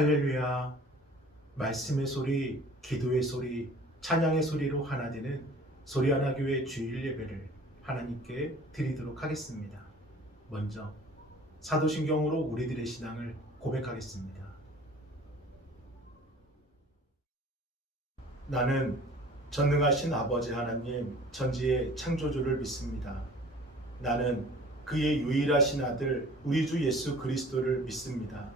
할렐루야. 말씀의 소리, 기도의 소리, 찬양의 소리로 하나 되는 소리하나교회 주일 예배를 하나님께 드리도록 하겠습니다. 먼저 사도신경으로 우리들의 신앙을 고백하겠습니다. 나는 전능하신 아버지 하나님 천지의 창조주를 믿습니다. 나는 그의 유일하신 아들 우리 주 예수 그리스도를 믿습니다.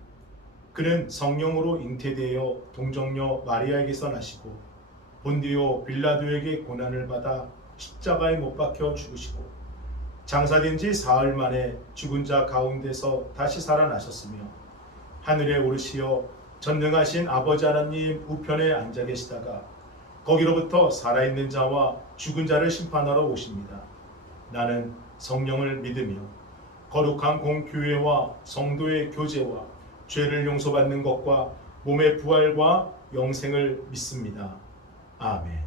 그는 성령으로 잉태되어 동정녀 마리아에게서 나시고 본디오 빌라도에게 고난을 받아 십자가에 못 박혀 죽으시고 장사된 지 사흘 만에 죽은 자 가운데서 다시 살아나셨으며 하늘에 오르시어 전능하신 아버지 하나님 우편에 앉아 계시다가 거기로부터 살아있는 자와 죽은 자를 심판하러 오십니다. 나는 성령을 믿으며 거룩한 공교회와 성도의 교제와 죄를 용서받는 것과 몸의 부활과 영생을 믿습니다. 아멘.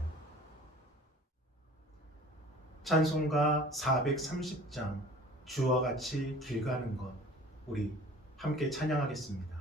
찬송가 430장 주와 같이 길 가는 것, 우리 함께 찬양하겠습니다.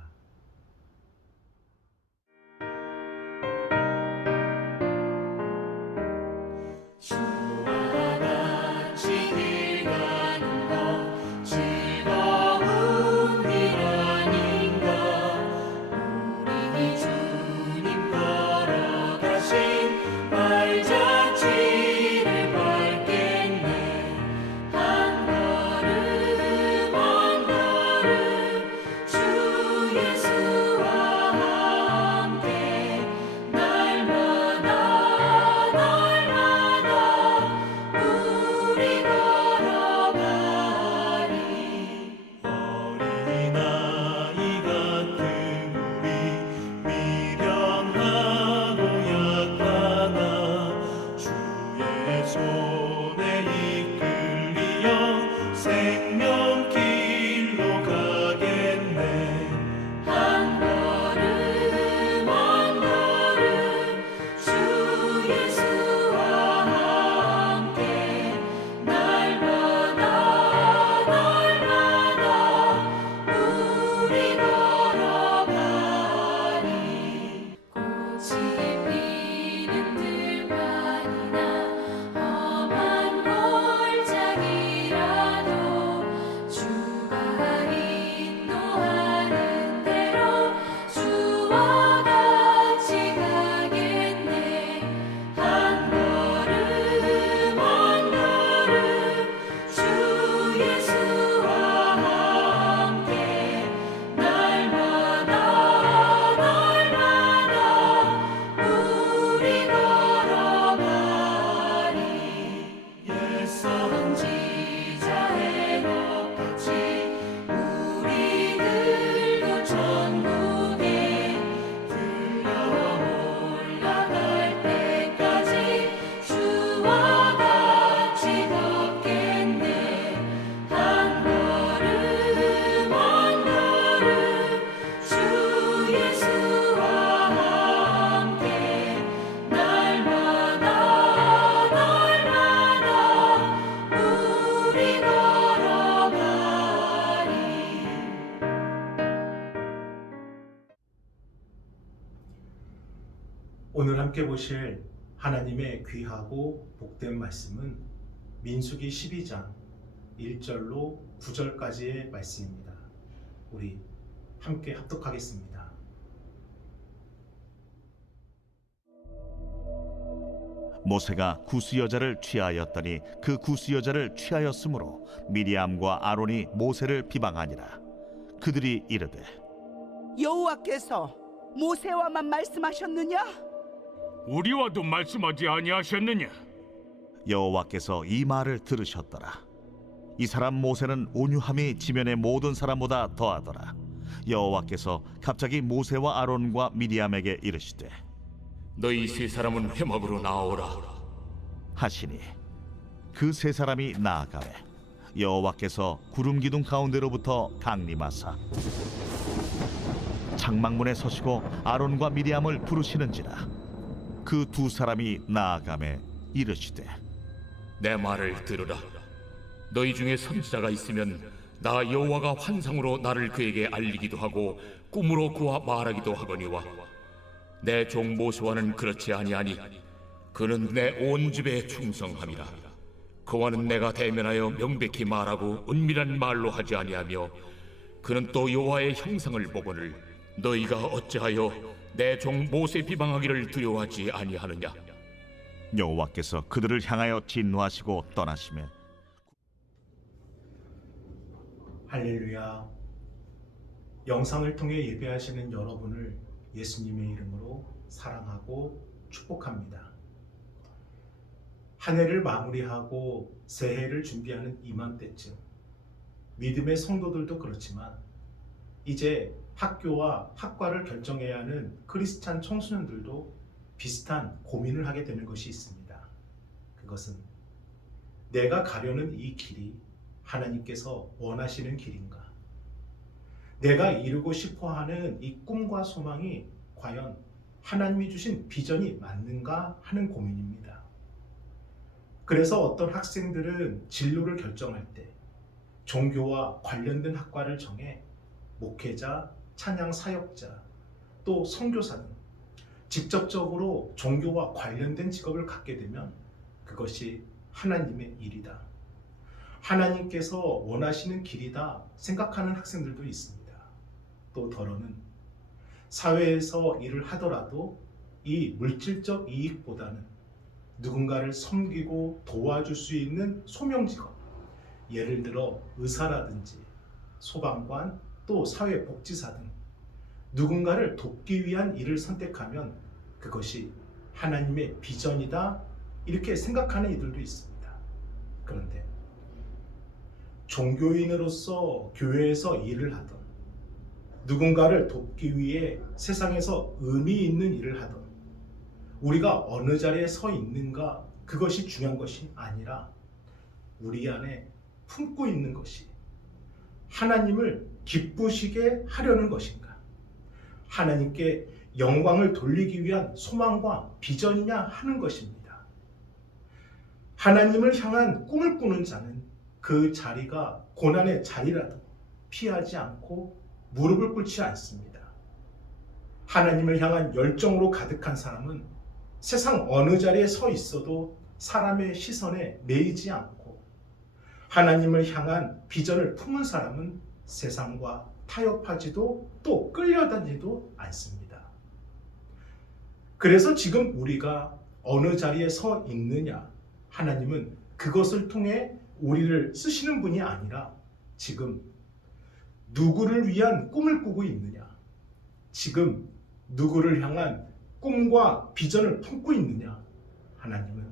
오늘 함께 보실 하나님의 귀하고 복된 말씀은 민수기 12장 1절로 9절까지의 말씀입니다. 우리 함께 합독하겠습니다. 모세가 구스 여자를 취하였더니 그 구스 여자를 취하였으므로 미리암과 아론이 모세를 비방하니라. 그들이 이르되 여호와께서 모세와만 말씀하셨느냐? 우리와도 말씀하지 아니하셨느냐? 여호와께서 이 말을 들으셨더라. 이 사람 모세는 온유함이 지면의 모든 사람보다 더하더라. 여호와께서 갑자기 모세와 아론과 미리암에게 이르시되 너희 세 사람은 회막으로 나오라 하시니 그 세 사람이 나아가매 여호와께서 구름 기둥 가운데로부터 강림하사 장막문에 서시고 아론과 미리암을 부르시는지라. 그 두 사람이 나아가매 이르시되 내 말을 들으라. 너희 중에 선지자가 있으면 나 여호와가 환상으로 나를 그에게 알리기도 하고 꿈으로 그와 말하기도 하거니와 내 종 모세와는 그렇지 아니하니 그는 내 온 집에 충성함이라. 그와는 내가 대면하여 명백히 말하고 은밀한 말로 하지 아니하며 그는 또 여호와의 형상을 보거늘 너희가 어찌하여 내 종 모세 비방하기를 두려워하지 아니하느냐. 여호와께서 그들을 향하여 진노하시고 떠나시매 할렐루야. 영상을 통해 예배하시는 여러분을 예수님의 이름으로 사랑하고 축복합니다. 한 해를 마무리하고 새해를 준비하는 이맘때쯤 믿음의 성도들도 그렇지만 이제 학교와 학과를 결정해야 하는 크리스찬 청소년들도 비슷한 고민을 하게 되는 것이 있습니다. 그것은 내가 가려는 이 길이 하나님께서 원하시는 길인가? 내가 이루고 싶어 하는 이 꿈과 소망이 과연 하나님이 주신 비전이 맞는가 하는 고민입니다. 그래서 어떤 학생들은 진로를 결정할 때 종교와 관련된 학과를 정해 목회자, 찬양 사역자, 또 선교사 등 직접적으로 종교와 관련된 직업을 갖게 되면 그것이 하나님의 일이다, 하나님께서 원하시는 길이다 생각하는 학생들도 있습니다. 또 더러는 사회에서 일을 하더라도 이 물질적 이익보다는 누군가를 섬기고 도와줄 수 있는 소명직업, 예를 들어 의사라든지 소방관, 또 사회복지사 등 누군가를 돕기 위한 일을 선택하면 그것이 하나님의 비전이다 이렇게 생각하는 이들도 있습니다. 그런데 종교인으로서 교회에서 일을 하던, 누군가를 돕기 위해 세상에서 의미 있는 일을 하던, 우리가 어느 자리에 서 있는가 그것이 중요한 것이 아니라 우리 안에 품고 있는 것이 하나님을 기쁘시게 하려는 것인가, 하나님께 영광을 돌리기 위한 소망과 비전이냐 하는 것입니다. 하나님을 향한 꿈을 꾸는 자는 그 자리가 고난의 자리라도 피하지 않고 무릎을 꿇지 않습니다. 하나님을 향한 열정으로 가득한 사람은 세상 어느 자리에 서 있어도 사람의 시선에 매이지 않고, 하나님을 향한 비전을 품은 사람은 세상과 타협하지도 또 끌려다니지도 않습니다. 그래서 지금 우리가 어느 자리에 서 있느냐, 하나님은 그것을 통해 우리를 쓰시는 분이 아니라 지금 누구를 위한 꿈을 꾸고 있느냐, 지금 누구를 향한 꿈과 비전을 품고 있느냐, 하나님은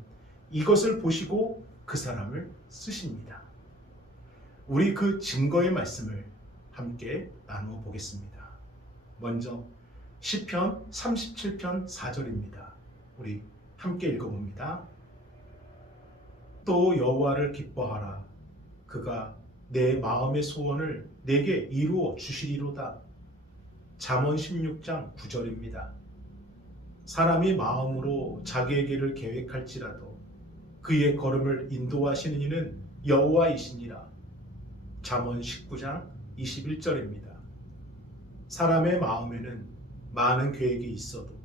이것을 보시고 그 사람을 쓰십니다. 우리 그 증거의 말씀을 함께 나누어 보겠습니다. 먼저 시편 37편 4절입니다. 우리 함께 읽어봅니다. 또 여호와를 기뻐하라. 그가 내 마음의 소원을 내게 이루어 주시리로다. 잠언 16장 9절입니다. 사람이 마음으로 자기의 길을 계획할지라도 그의 걸음을 인도하시는 이는 여호와이시니라. 잠언 19장 21절입니다. 사람의 마음에는 많은 계획이 있어도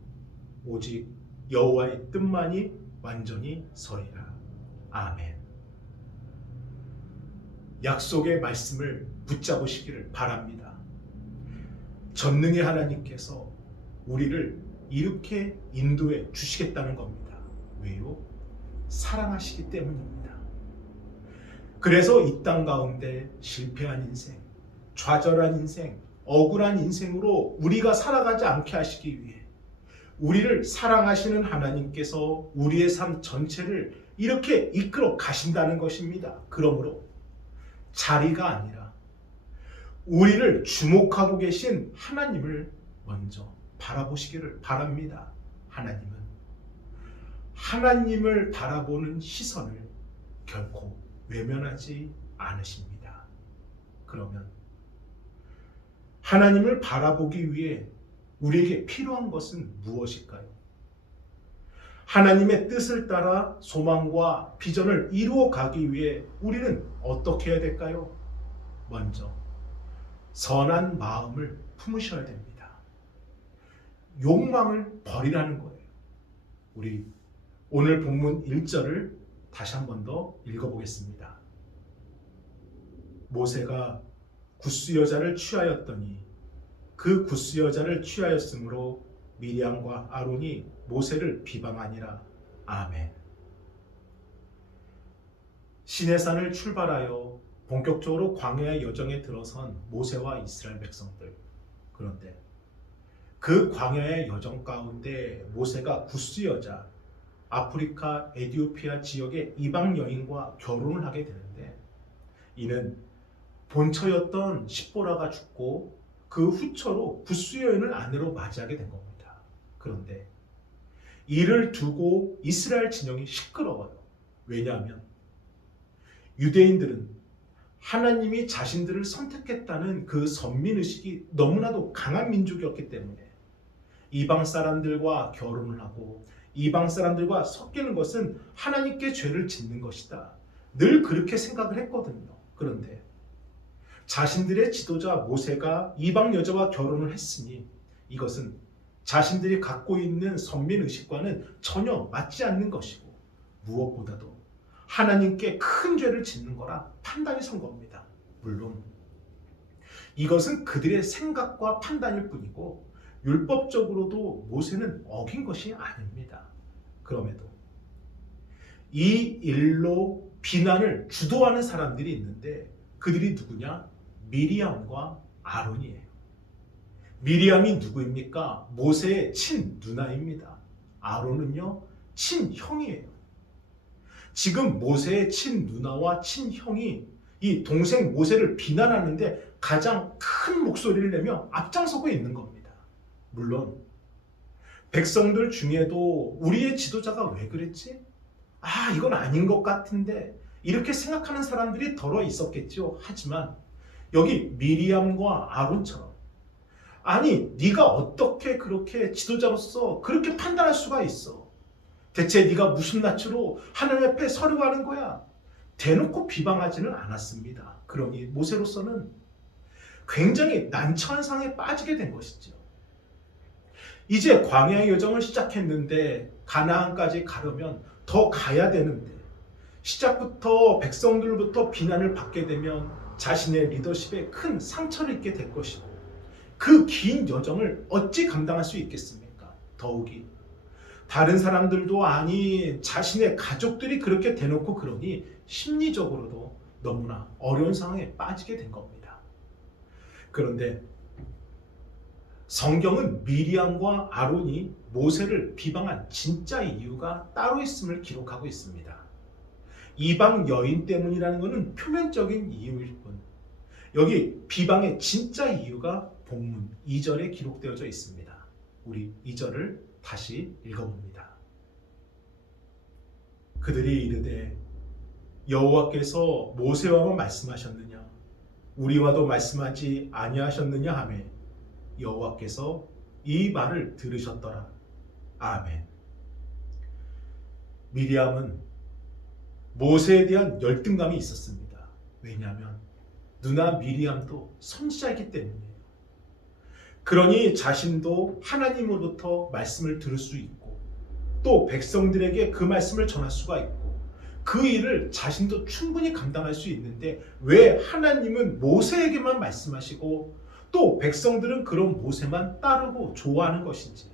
오직 여호와의 뜻만이 완전히 서리라. 아멘. 약속의 말씀을 붙잡으시기를 바랍니다. 전능의 하나님께서 우리를 이렇게 인도해 주시겠다는 겁니다. 왜요? 사랑하시기 때문입니다. 그래서 이 땅 가운데 실패한 인생, 좌절한 인생, 억울한 인생으로 우리가 살아가지 않게 하시기 위해 우리를 사랑하시는 하나님께서 우리의 삶 전체를 이렇게 이끌어 가신다는 것입니다. 그러므로 자리가 아니라 우리를 주목하고 계신 하나님을 먼저 바라보시기를 바랍니다. 하나님을 바라보는 시선을 결코 외면하지 않으십니다. 그러면 하나님을 바라보기 위해 우리에게 필요한 것은 무엇일까요? 하나님의 뜻을 따라 소망과 비전을 이루어 가기 위해 우리는 어떻게 해야 될까요? 먼저 선한 마음을 품으셔야 됩니다. 욕망을 버리라는 거예요. 우리 오늘 본문 1절을 다시 한 번 더 읽어보겠습니다. 모세가 굿수 여자를 취하였더니 그 굿수 여자를 취하였으므로 미리암과 아론이 모세를 비방하니라. 아멘. 시내산을 출발하여 본격적으로 광야의 여정에 들어선 모세와 이스라엘 백성들. 그런데 그 광야의 여정 가운데 모세가 굿수 여자, 아프리카 에티오피아 지역의 이방 여인과 결혼을 하게 되는데, 이는 본처였던 십보라가 죽고 그 후처로 굿수 여인을 아내로 맞이하게 된 겁니다. 그런데 이를 두고 이스라엘 진영이 시끄러워요. 왜냐하면 유대인들은 하나님이 자신들을 선택했다는 그 선민의식이 너무나도 강한 민족이었기 때문에 이방 사람들과 결혼을 하고 이방 사람들과 섞이는 것은 하나님께 죄를 짓는 것이다. 늘 그렇게 생각을 했거든요. 그런데 자신들의 지도자 모세가 이방 여자와 결혼을 했으니 이것은 자신들이 갖고 있는 선민의식과는 전혀 맞지 않는 것이고, 무엇보다도 하나님께 큰 죄를 짓는 거라 판단이 선 겁니다. 물론 이것은 그들의 생각과 판단일 뿐이고 율법적으로도 모세는 어긴 것이 아닙니다. 그럼에도 이 일로 비난을 주도하는 사람들이 있는데, 그들이 누구냐? 미리암과 아론이에요. 미리암이 누구입니까? 모세의 친누나입니다. 아론은요, 친형이에요. 지금 모세의 친누나와 친형이 이 동생 모세를 비난하는데 가장 큰 목소리를 내며 앞장서고 있는 겁니다. 물론 백성들 중에도 우리의 지도자가 왜 그랬지? 이건 아닌 것 같은데 이렇게 생각하는 사람들이 덜어 있었겠죠. 하지만 여기 미리암과 아론처럼, 아니 네가 어떻게 그렇게 지도자로서 그렇게 판단할 수가 있어? 대체 네가 무슨 낯으로 하나님 앞에 서려하는 거야? 대놓고 비방하지는 않았습니다. 그러니 모세로서는 굉장히 난처한 상황에 빠지게 된 것이죠. 이제 광야의 여정을 시작했는데 가나안까지 가려면 더 가야 되는데, 시작부터 백성들부터 비난을 받게 되면 자신의 리더십에 큰 상처를 입게 될 것이고, 그 긴 여정을 어찌 감당할 수 있겠습니까? 더욱이 다른 사람들도 아니 자신의 가족들이 그렇게 대놓고 그러니 심리적으로도 너무나 어려운 상황에 빠지게 된 겁니다. 그런데 성경은 미리암과 아론이 모세를 비방한 진짜 이유가 따로 있음을 기록하고 있습니다. 이방 여인 때문이라는 것은 표면적인 이유일 뿐, 여기 비방의 진짜 이유가 본문 2절에 기록되어져 있습니다. 우리 2절을 다시 읽어봅니다. 그들이 이르되 여호와께서 모세와만 말씀하셨느냐? 우리와도 말씀하지 아니하셨느냐 하매 여호와께서 이 말을 들으셨더라. 아멘. 미리암은 모세에 대한 열등감이 있었습니다. 왜냐하면 누나 미리암도 선지자이기 때문이에요. 그러니 자신도 하나님으로부터 말씀을 들을 수 있고 또 백성들에게 그 말씀을 전할 수가 있고 그 일을 자신도 충분히 감당할 수 있는데, 왜 하나님은 모세에게만 말씀하시고 또 백성들은 그런 모세만 따르고 좋아하는 것인지,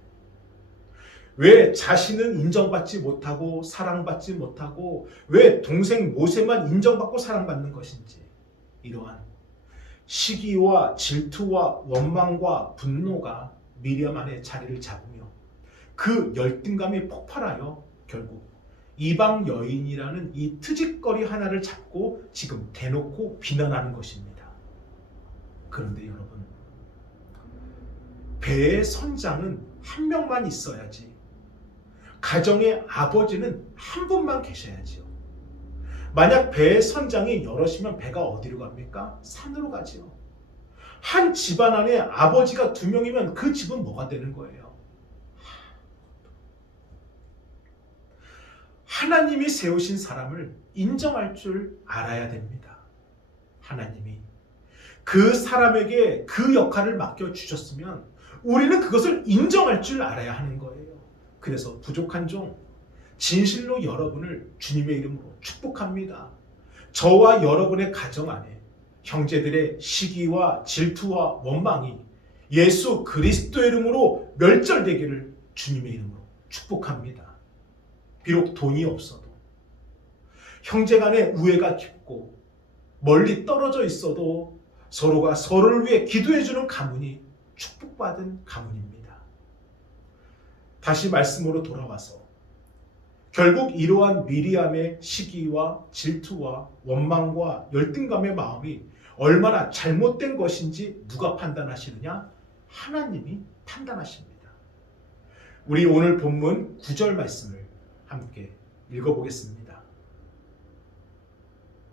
왜 자신은 인정받지 못하고 사랑받지 못하고 왜 동생 모세만 인정받고 사랑받는 것인지, 이러한 시기와 질투와 원망과 분노가 미리암 안에 자리를 잡으며 그 열등감이 폭발하여 결국 이방 여인이라는 이 트집거리 하나를 잡고 지금 대놓고 비난하는 것입니다. 그런데 여러분, 배의 선장은 한 명만 있어야지, 가정의 아버지는 한 분만 계셔야지요. 만약 배의 선장이 여럿이면 배가 어디로 갑니까? 산으로 가지요. 한 집안 안에 아버지가 2명이면 그 집은 뭐가 되는 거예요? 하나님이 세우신 사람을 인정할 줄 알아야 됩니다. 하나님이 그 사람에게 그 역할을 맡겨주셨으면 우리는 그것을 인정할 줄 알아야 하는 거예요. 그래서 부족한 종, 진실로 여러분을 주님의 이름으로 축복합니다. 저와 여러분의 가정 안에 형제들의 시기와 질투와 원망이 예수 그리스도의 이름으로 멸절되기를 주님의 이름으로 축복합니다. 비록 돈이 없어도, 형제 간의 우애가 깊고 멀리 떨어져 있어도 서로가 서로를 위해 기도해주는 가문이 축복받은 가문입니다. 다시 말씀으로 돌아와서 결국 이러한 미리암의 시기와 질투와 원망과 열등감의 마음이 얼마나 잘못된 것인지 누가 판단하시느냐? 하나님이 판단하십니다. 우리 오늘 본문 9절 말씀을 함께 읽어보겠습니다.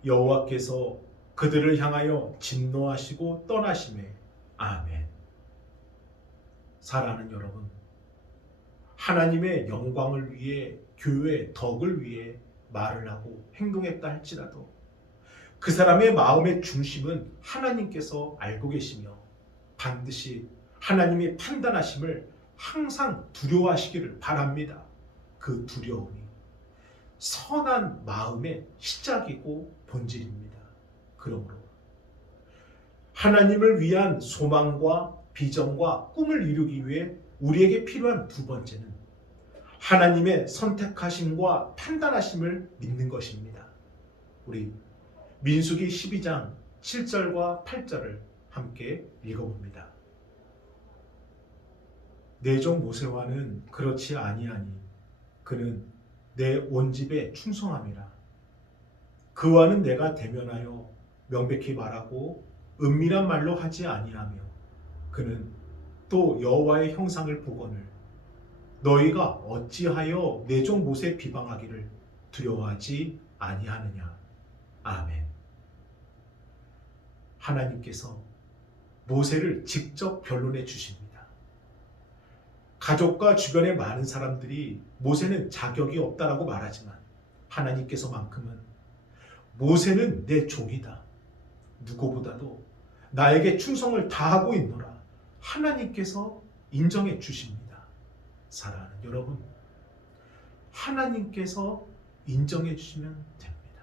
여호와께서 그들을 향하여 진노하시고 떠나심에 아멘. 사랑하는 여러분, 하나님의 영광을 위해, 교회의 덕을 위해 말을 하고 행동했다 할지라도 그 사람의 마음의 중심은 하나님께서 알고 계시며 반드시 하나님이 판단하심을 항상 두려워하시기를 바랍니다. 그 두려움이 선한 마음의 시작이고 본질입니다. 그러므로 하나님을 위한 소망과 비전과 꿈을 이루기 위해 우리에게 필요한 두 번째는 하나님의 선택하심과 판단하심을 믿는 것입니다. 우리 민수기 12장 7절과 8절을 함께 읽어봅니다. 내 종 모세와는 그렇지 아니하니 그는 내 온 집에 충성함이라. 그와는 내가 대면하여 명백히 말하고 은밀한 말로 하지 아니하며 그는 또 여호와의 형상을 보거늘 너희가 어찌하여 내 종 모세 비방하기를 두려워하지 아니하느냐. 아멘. 하나님께서 모세를 직접 변론해 주십니다. 가족과 주변의 많은 사람들이 모세는 자격이 없다라고 말하지만 하나님께서만큼은 모세는 내 종이다. 누구보다도 나에게 충성을 다하고 있노라. 하나님께서 인정해 주십니다. 사랑하는 여러분, 하나님께서 인정해 주시면 됩니다.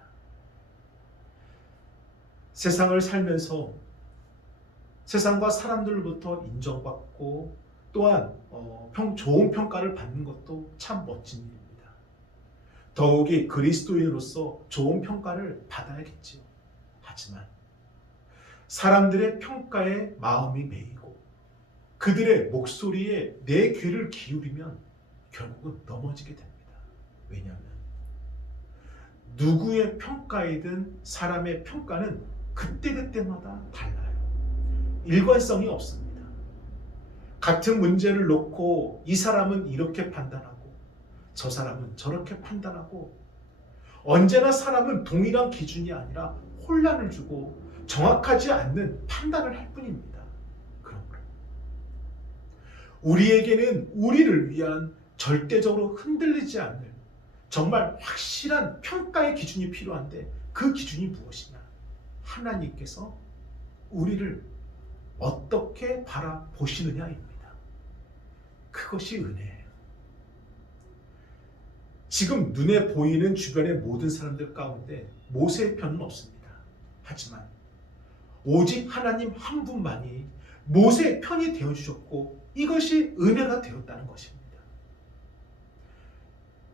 세상을 살면서 세상과 사람들로부터 인정받고 또한 좋은 평가를 받는 것도 참 멋진 일입니다. 더욱이 그리스도인으로서 좋은 평가를 받아야겠지요. 하지만 사람들의 평가에 마음이 매이고 그들의 목소리에 내 귀를 기울이면 결국은 넘어지게 됩니다. 왜냐하면 누구의 평가이든 사람의 평가는 그때그때마다 달라요. 일관성이 없습니다. 같은 문제를 놓고 이 사람은 이렇게 판단하고 저 사람은 저렇게 판단하고 언제나 사람은 동일한 기준이 아니라 혼란을 주고 정확하지 않는 판단을 할 뿐입니다. 그러므로 우리에게는 우리를 위한 절대적으로 흔들리지 않는 정말 확실한 평가의 기준이 필요한데 그 기준이 무엇이냐? 하나님께서 우리를 어떻게 바라보시느냐입니다. 그것이 은혜예요. 지금 눈에 보이는 주변의 모든 사람들 가운데 모세의 편은 없습니다. 하지만 오직 하나님 한 분만이 모세의 편이 되어주셨고 이것이 은혜가 되었다는 것입니다.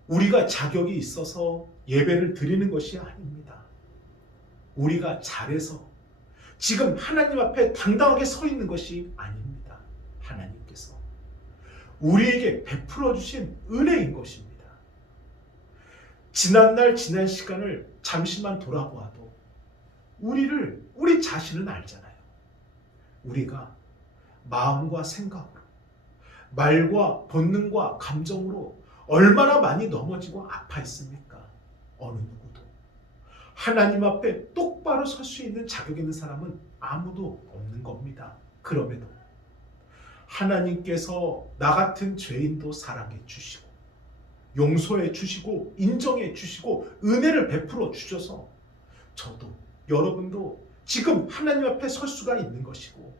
우리가 자격이 있어서 예배를 드리는 것이 아닙니다. 우리가 잘해서 지금 하나님 앞에 당당하게 서 있는 것이 아닙니다. 하나님께서 우리에게 베풀어 주신 은혜인 것입니다. 지난날 지난 시간을 잠시만 돌아보아도 우리 자신은 알잖아요. 우리가 마음과 생각으로 말과 본능과 감정으로 얼마나 많이 넘어지고 아파했습니까? 어느 누구도 하나님 앞에 똑바로 설 수 있는 자격 있는 사람은 아무도 없는 겁니다. 그럼에도 하나님께서 나 같은 죄인도 사랑해 주시고 용서해 주시고 인정해 주시고 은혜를 베풀어 주셔서 저도 여러분도 지금 하나님 앞에 설 수가 있는 것이고,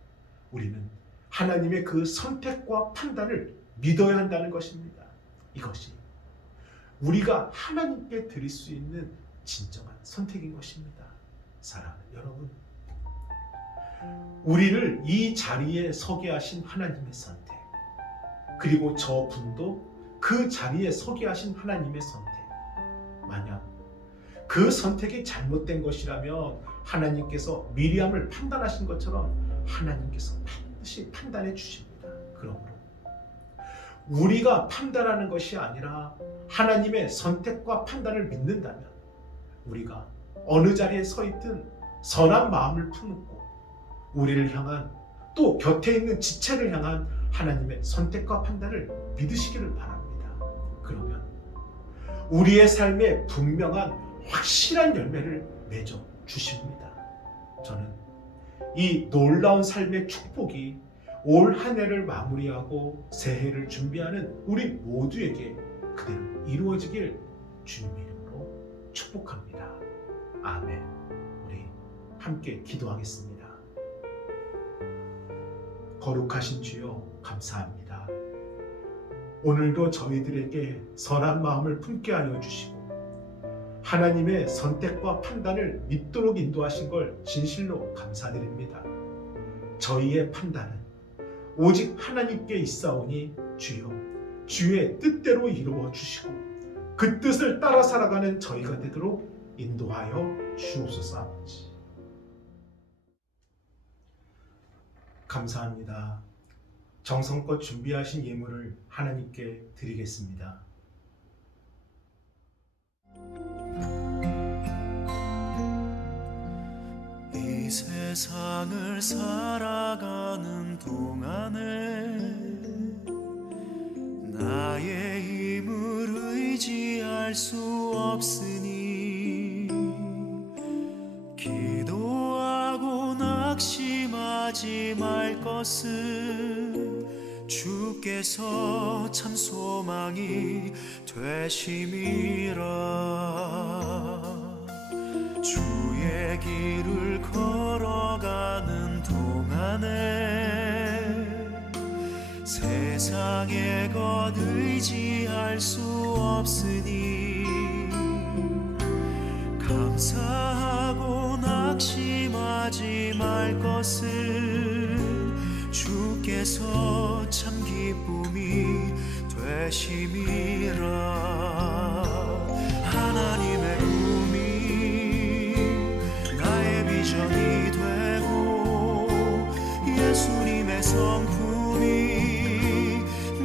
우리는 하나님의 그 선택과 판단을 믿어야 한다는 것입니다. 이것이 우리가 하나님께 드릴 수 있는 진정한 선택인 것입니다. 사랑하는 여러분, 우리를 이 자리에 서게 하신 하나님의 선택, 그리고 저분도 그 자리에 서게 하신 하나님의 선택, 만약 그 선택이 잘못된 것이라면 하나님께서 미리암을 판단하신 것처럼 하나님께서 반드시 판단해 주십니다. 그러므로 우리가 판단하는 것이 아니라 하나님의 선택과 판단을 믿는다면 우리가 어느 자리에 서 있든 선한 마음을 품고 우리를 향한, 또 곁에 있는 지체를 향한 하나님의 선택과 판단을 믿으시기를 바랍니다. 그러면 우리의 삶에 분명한 확실한 열매를 맺어 주십니다. 저는 이 놀라운 삶의 축복이 올 한 해를 마무리하고 새해를 준비하는 우리 모두에게 그대로 이루어지길 주님의 이름으로 축복합니다. 아멘. 우리 함께 기도하겠습니다. 거룩하신 주여, 감사합니다. 오늘도 저희들에게 선한 마음을 품게 하여 주시고 하나님의 선택과 판단을 믿도록 인도하신 걸 진실로 감사드립니다. 저희의 판단은 오직 하나님께 있사오니 주여, 주의 뜻대로 이루어 주시고 그 뜻을 따라 살아가는 저희가 되도록 인도하여 주옵소서. 아버지, 감사합니다. 정성껏 준비하신 예물을 하나님께 드리겠습니다. 이 세상을 살아가는 동안에 나의 힘을 의지할 수 없으니 기도하고 낙심하지 말 것은 주께서 참 소망이 되심이라. 주의 길을 걸어가는 동안에 세상의 것 의지할 수 없으니 감사하고 낙심하지 말 것은 주께서 참 기쁨이 되심이라. 하나님의 비전이 되고 예수님의 성품이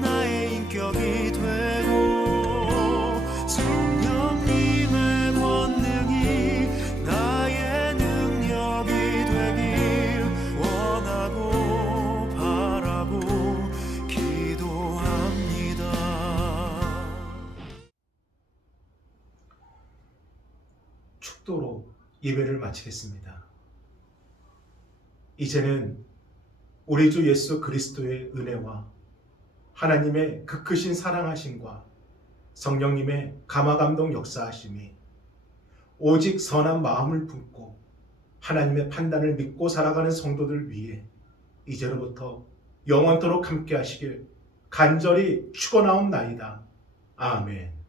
나의 인격이 되고 성령님의 권능이 나의 능력이 되길 원하고 바라고 기도합니다. 축도로 예배를 마치겠습니다. 이제는 우리 주 예수 그리스도의 은혜와 하나님의 그 크신 사랑하심과 성령님의 감화감동 역사하심이 오직 선한 마음을 품고 하나님의 판단을 믿고 살아가는 성도들 위해 이제로부터 영원토록 함께 하시길 간절히 축원하옵나이다. 아멘.